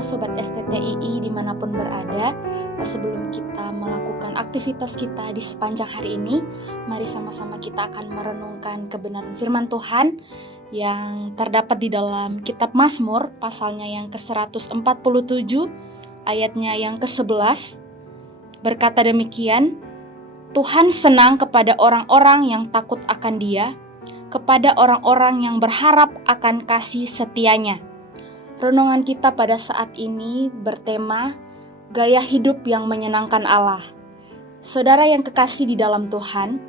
semua Sobat STTII dimanapun berada. Sebelum kita melakukan aktivitas kita di sepanjang hari ini, mari sama-sama kita akan merenungkan kebenaran firman Tuhan yang terdapat di dalam kitab Mazmur, pasalnya yang ke-147, ayatnya yang ke-11. Berkata demikian, Tuhan senang kepada orang-orang yang takut akan Dia, kepada orang-orang yang berharap akan kasih setianya. Renungan kita pada saat ini bertema gaya hidup yang menyenangkan Allah. Saudara yang kekasih di dalam Tuhan,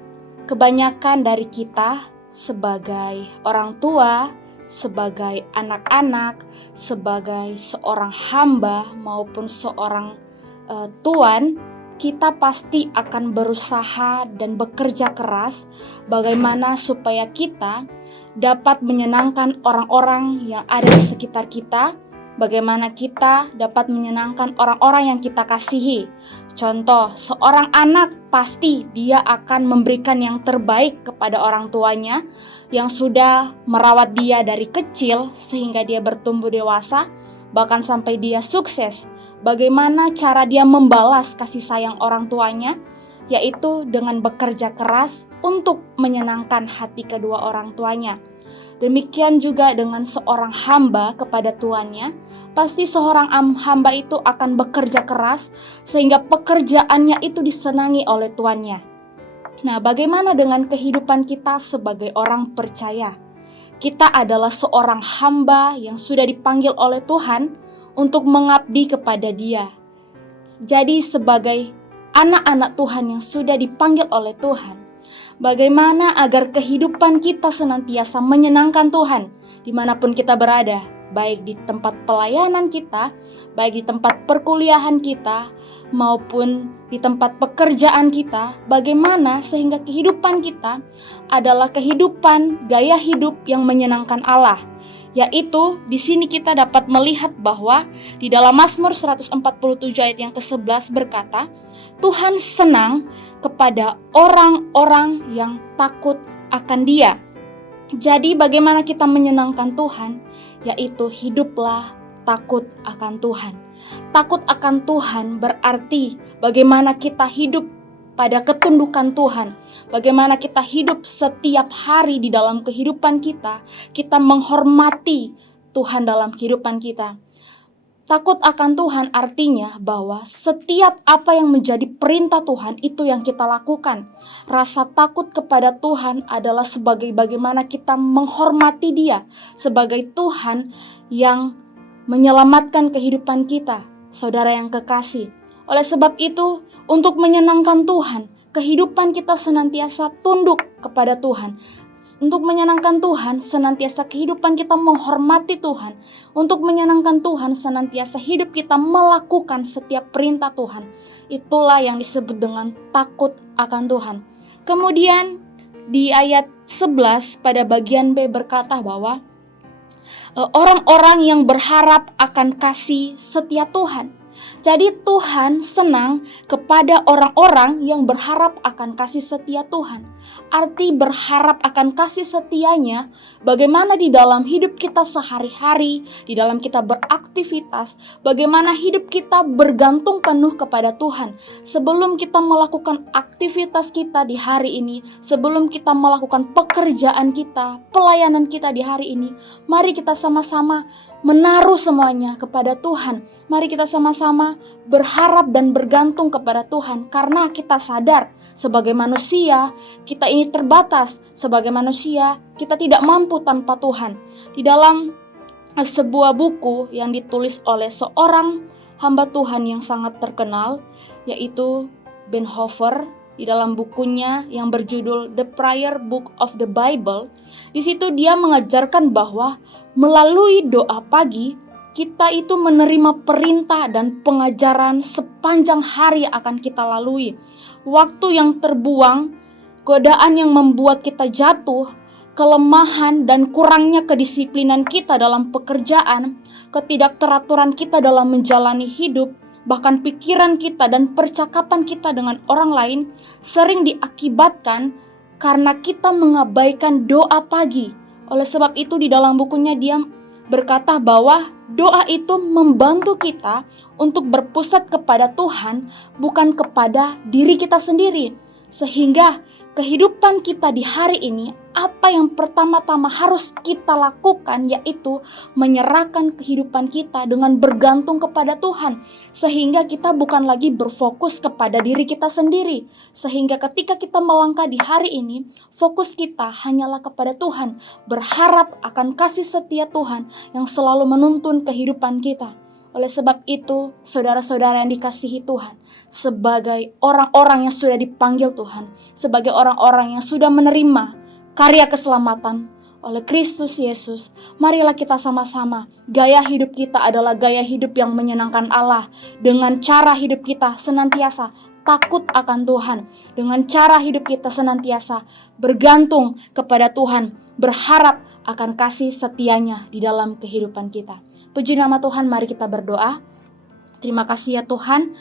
kebanyakan dari kita sebagai orang tua, sebagai anak-anak, sebagai seorang hamba maupun seorang tuan, kita pasti akan berusaha dan bekerja keras bagaimana supaya kita dapat menyenangkan orang-orang yang ada di sekitar kita, bagaimana kita dapat menyenangkan orang-orang yang kita kasihi. Contoh, seorang anak pasti dia akan memberikan yang terbaik kepada orang tuanya yang sudah merawat dia dari kecil sehingga dia bertumbuh dewasa, bahkan sampai dia sukses. Bagaimana cara dia membalas kasih sayang orang tuanya, yaitu dengan bekerja keras untuk menyenangkan hati kedua orang tuanya. Demikian juga dengan seorang hamba kepada tuannya, pasti seorang hamba itu akan bekerja keras sehingga pekerjaannya itu disenangi oleh tuannya. Nah, bagaimana dengan kehidupan kita sebagai orang percaya? Kita adalah seorang hamba yang sudah dipanggil oleh Tuhan untuk mengabdi kepada Dia. Jadi sebagai anak-anak Tuhan yang sudah dipanggil oleh Tuhan, bagaimana agar kehidupan kita senantiasa menyenangkan Tuhan dimanapun kita berada, baik di tempat pelayanan kita, baik di tempat perkuliahan kita, maupun di tempat pekerjaan kita, bagaimana sehingga kehidupan kita adalah kehidupan gaya hidup yang menyenangkan Allah. Yaitu di sini kita dapat melihat bahwa di dalam Mazmur 147 ayat yang ke-11 berkata, Tuhan senang kepada orang-orang yang takut akan Dia. Jadi bagaimana kita menyenangkan Tuhan? Yaitu hiduplah takut akan Tuhan. Takut akan Tuhan berarti bagaimana kita hidup pada ketundukan Tuhan, bagaimana kita hidup setiap hari di dalam kehidupan kita, kita menghormati Tuhan dalam kehidupan kita. Takut akan Tuhan artinya bahwa setiap apa yang menjadi perintah Tuhan itu yang kita lakukan. Rasa takut kepada Tuhan adalah sebagai bagaimana kita menghormati Dia sebagai Tuhan yang menyelamatkan kehidupan kita, saudara yang kekasih. Oleh sebab itu, untuk menyenangkan Tuhan, kehidupan kita senantiasa tunduk kepada Tuhan. Untuk menyenangkan Tuhan, senantiasa kehidupan kita menghormati Tuhan. Untuk menyenangkan Tuhan, senantiasa hidup kita melakukan setiap perintah Tuhan. Itulah yang disebut dengan takut akan Tuhan. Kemudian di ayat 11 pada bagian B berkata bahwa orang-orang yang berharap akan kasih setia Tuhan. Jadi Tuhan senang kepada orang-orang yang berharap akan kasih setia Tuhan. Arti berharap akan kasih setianya, bagaimana di dalam hidup kita sehari-hari, di dalam kita beraktivitas, bagaimana hidup kita bergantung penuh kepada Tuhan. Sebelum kita melakukan aktivitas kita di hari ini, sebelum kita melakukan pekerjaan kita, pelayanan kita di hari ini, mari kita sama-sama menaruh semuanya kepada Tuhan. Mari kita sama-sama berharap dan bergantung kepada Tuhan, karena kita sadar sebagai manusia kita ini terbatas. Sebagai manusia kita tidak mampu tanpa Tuhan. Di dalam sebuah buku yang ditulis oleh seorang hamba Tuhan yang sangat terkenal, yaitu Bonhoeffer, di dalam bukunya yang berjudul The Prayer Book of the Bible, di situ dia mengajarkan bahwa melalui doa pagi kita itu menerima perintah dan pengajaran sepanjang hari akan kita lalui. Waktu yang terbuang, godaan yang membuat kita jatuh, kelemahan dan kurangnya kedisiplinan kita dalam pekerjaan, ketidakteraturan kita dalam menjalani hidup, bahkan pikiran kita dan percakapan kita dengan orang lain sering diakibatkan karena kita mengabaikan doa pagi. Oleh sebab itu di dalam bukunya dia berkata bahwa doa itu membantu kita untuk berpusat kepada Tuhan, bukan kepada diri kita sendiri. Sehingga kehidupan kita di hari ini, apa yang pertama-tama harus kita lakukan yaitu menyerahkan kehidupan kita dengan bergantung kepada Tuhan. Sehingga kita bukan lagi berfokus kepada diri kita sendiri. Sehingga ketika kita melangkah di hari ini, fokus kita hanyalah kepada Tuhan, berharap akan kasih setia Tuhan yang selalu menuntun kehidupan kita. Oleh sebab itu, saudara-saudara yang dikasihi Tuhan, sebagai orang-orang yang sudah dipanggil Tuhan, sebagai orang-orang yang sudah menerima karya keselamatan oleh Kristus Yesus, marilah kita sama-sama, gaya hidup kita adalah gaya hidup yang menyenangkan Allah. Dengan cara hidup kita senantiasa takut akan Tuhan, dengan cara hidup kita senantiasa bergantung kepada Tuhan, berharap akan kasih setianya di dalam kehidupan kita. Puji nama Tuhan, mari kita berdoa. Terima kasih ya Tuhan,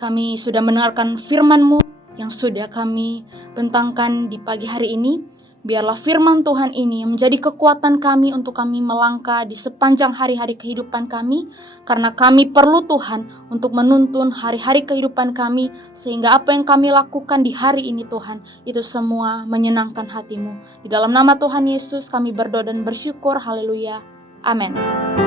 kami sudah mendengarkan firman-Mu yang sudah kami bentangkan di pagi hari ini. Biarlah firman Tuhan ini menjadi kekuatan kami untuk kami melangkah di sepanjang hari-hari kehidupan kami, karena kami perlu Tuhan untuk menuntun hari-hari kehidupan kami, sehingga apa yang kami lakukan di hari ini Tuhan, itu semua menyenangkan hati-Mu. Di dalam nama Tuhan Yesus kami berdoa dan bersyukur, haleluya, amin.